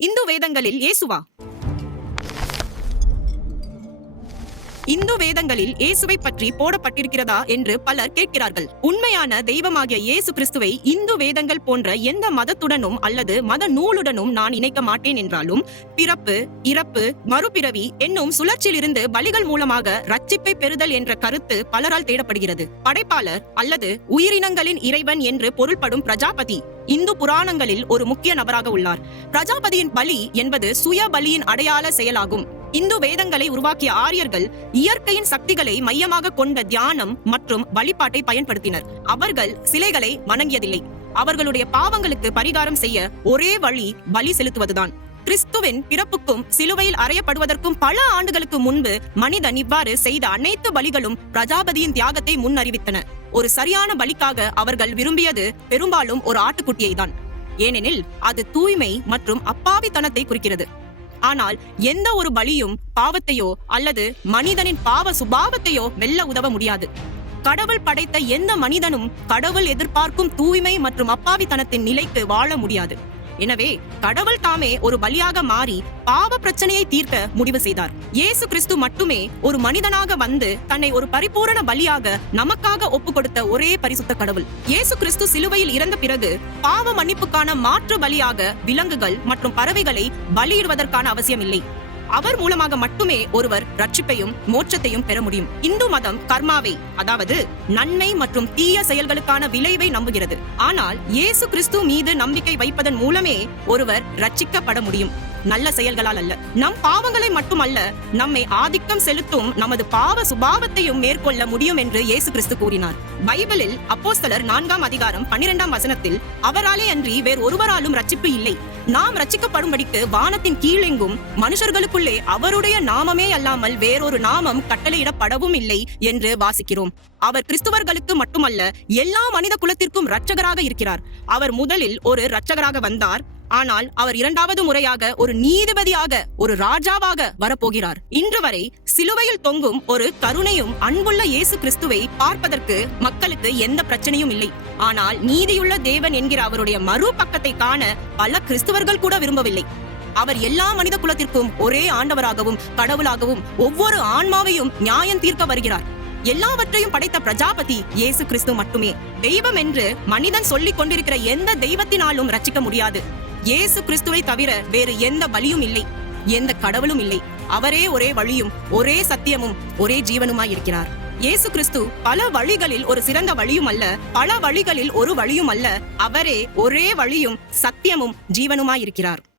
இந்து வேதங்களில் இயேசுவா. இந்து வேதங்களில் இயேசுவை பற்றி போடப்பட்டிருக்கிறதா என்று பலர் கேட்கிறார்கள். உண்மையான தெய்வமாகிய இயேசு கிறிஸ்துவை இந்து வேதங்கள் போன்ற எந்த மதத்துடனும் அல்லது மத நூலுடனும் நான் இணைக்க மாட்டேன் என்றாலும் பிறப்பு இறப்பு மறுபிறவி என்னும் சுழற்சியிலிருந்து பலிகள் மூலமாக ரட்சிப்பை பெறுதல் என்ற கருத்து பலரால் தேடப்படுகிறது. படைப்பாளர் அல்லது உயிரினங்களின் இறைவன் என்று பொருள்படும் பிரஜாபதி இந்து புராணங்களில் ஒரு முக்கிய நபராக உள்ளார். பிரஜாபதியின் பலி என்பது சுய பலியின் அடையாள செயலாகும். இந்து வேதங்களை உருவாக்கிய ஆரியர்கள் இயற்கையின் சக்திகளை மையமாக கொண்ட தியானம் மற்றும் வழிபாட்டை பயன்படுத்தினர். அவர்கள் சிலைகளை வணங்கியதில்லை. அவர்களுடைய பாவங்களுக்கு பரிகாரம் செய்ய ஒரே வழி பலி செலுத்துவதுதான். கிறிஸ்துவின் பிறப்புக்கும் சிலுவையில் அறையப்படுவதற்கும் பல ஆண்டுகளுக்கு முன்பு மனிதன் இவ்வாறு செய்த அனைத்து பலிகளும் பிரஜாபதியின் தியாகத்தை முன்னறிவித்தன. ஒரு சரியான பலிக்காக அவர்கள் விரும்பியது பெரும்பாலும் ஒரு ஆட்டுக்குட்டியை தான் ஏனெனில் அது தூய்மை மற்றும் அப்பாவித்தனத்தை குறிக்கிறது. ஆனால் எந்த ஒரு பலியும் பாவத்தையோ அல்லது மனிதனின் பாவ சுபாவத்தையோ வெல்ல உதவ முடியாது. கடவுள் படைத்த எந்த மனிதனும் கடவுள் எதிர்பார்க்கும் தூய்மை மற்றும் அப்பாவித்தனத்தின் நிலைக்கு வாழ முடியாது. எனவே கடவுள் தாமே ஒரு பலியாக மாறி பாவ பிரச்சனையை தீர்க்க முடிவு செய்தார். இயேசு கிறிஸ்து மட்டுமே ஒரு மனிதனாக வந்து தன்னை ஒரு பரிபூரண பலியாக நமக்காக ஒப்பு கொடுத்த ஒரே பரிசுத்த கடவுள். இயேசு கிறிஸ்து சிலுவையில் இறந்த பிறகு பாவ மன்னிப்புக்கான மாற்று பலியாக விலங்குகள் மற்றும் பறவைகளை பலியிடுவதற்கான அவசியம் இல்லை அவர் மூலமாக மட்டுமே ஒருவர் ரட்சிப்பையும் மோட்சத்தையும் பெற முடியும். இந்து மதம் கர்மாவை அதாவது நன்மை மற்றும் தீய செயல்களுக்கான விளைவை நம்புகிறது. ஆனால் இயேசு கிறிஸ்து மீது நம்பிக்கை வைப்பதன் மூலமே ஒருவர் ரட்சிக்கப்பட முடியும். நல்ல செயல்களால் அல்ல. நம் பாவங்களை மட்டுமல்ல நம்மை ஆதிக்கம் செலுத்தும் நமது பாவ சுபாவத்தையும் மேற்கொள்ள முடியும் என்று இயேசு கிறிஸ்து கூறினார். பைபிளில் அப்போஸ்தலர் நான்காம் அதிகாரம் பன்னிரெண்டாம் வசனத்தில் அவராலே அன்றி வேறு ஒருவராலும் ரட்சிப்பு இல்லை. நாம் ரச்சிக்கப்படும்படிக்கு வானத்தின் கீழெங்கும் மனுஷர்களுக்குள்ளே அவருடைய நாமமே அல்லாமல் வேறொரு நாமம் கட்டளையிடப்படவும் இல்லை என்று வாசிக்கிறோம். அவர் கிறிஸ்துவர்களுக்கு மட்டுமல்ல எல்லா மனித குலத்திற்கும் இரட்சகராக இருக்கிறார். அவர் முதலில் ஒரு இரட்சகராக வந்தார். ஆனால் அவர் இரண்டாவது முறையாக ஒரு நீதிபதியாக ஒரு ராஜாவாக வரப்போகிறார். இன்று வரை சிலுவையில் தொங்கும் ஒரு கருணையும் அன்புள்ள இயேசு கிறிஸ்துவை பார்ப்பதற்கு மக்களுக்கு எந்த பிரச்சனையும் இல்லை. ஆனால் நீதியுள்ள தேவன் என்கிற அவருடைய மறுபக்கத்தை காண பல கிறிஸ்துவர்கள் கூட விரும்பவில்லை. அவர் எல்லா மனித குலத்திற்கும் ஒரே ஆண்டவராகவும் கடவுளாகவும் ஒவ்வொரு ஆன்மாவையும் நியாயம் தீர்க்க வருகிறார். எல்லாவற்றையும் படைத்த பிரஜாபதி இயேசு கிறிஸ்து மட்டுமே. தெய்வம் என்று மனிதன் சொல்லிக் கொண்டிருக்கிற எந்த தெய்வத்தினாலும் ரச்சிக்க முடியாது. இயேசு கிறிஸ்துவை தவிர வேறு எந்த பலியும் இல்லை. எந்த கடவுளும் இல்லை. அவரே ஒரே வழியும் ஒரே சத்தியமும் ஒரே ஜீவனுமாய் இருக்கிறார். இயேசு கிறிஸ்து பல வழிகளில் ஒரு சிறந்த வழியும் அல்ல பல வழிகளில் ஒரு வழியும் அல்ல. அவரே ஒரே வழியும் சத்தியமும் ஜீவனுமாய் இருக்கிறார்.